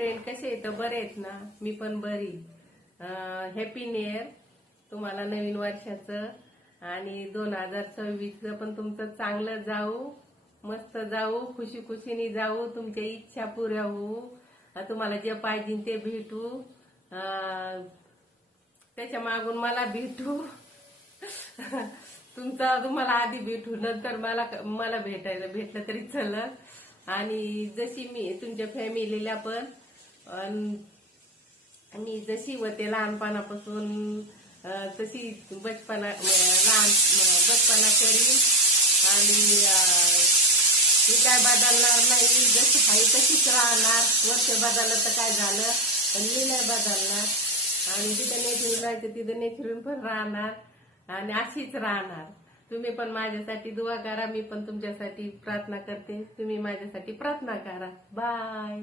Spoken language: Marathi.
फ्रेंड, कसे आहेत? बरे आहेत ना? मी पण बरी. हॅपी न्यू इयर तुम्हाला, नवीन वर्षाचं. आणि 2026 पण तुमचं चांगलं जाऊ, मस्त जाऊ, खुशी खुशीने जाऊ, तुमच्या इच्छा पुऱ्या होऊ, तुम्हाला जे पाहिजे ते भेटू, त्याच्या मागून मला भेटू. तुम्हाला आधी भेटू, नंतर मला भेटलं तरी चलं. आणि जशी मी तुमच्या फॅमिलीला पण मी जशी होते लहानपणापासून तशी बचपना करीन. आणि मी काय बदलणार नाही, जशी आहे तशीच राहणार. वर्ष बदललं तर काय झालं, पण मी नाही बदलणार. आणि जिथे नेचरून राहायचं तिथे नेचरून पण राहणार आणि अशीच राहणार. तुम्ही पण माझ्यासाठी दुआ करा, मी पण तुमच्यासाठी प्रार्थना करते, तुम्ही माझ्यासाठी प्रार्थना करा. बाय.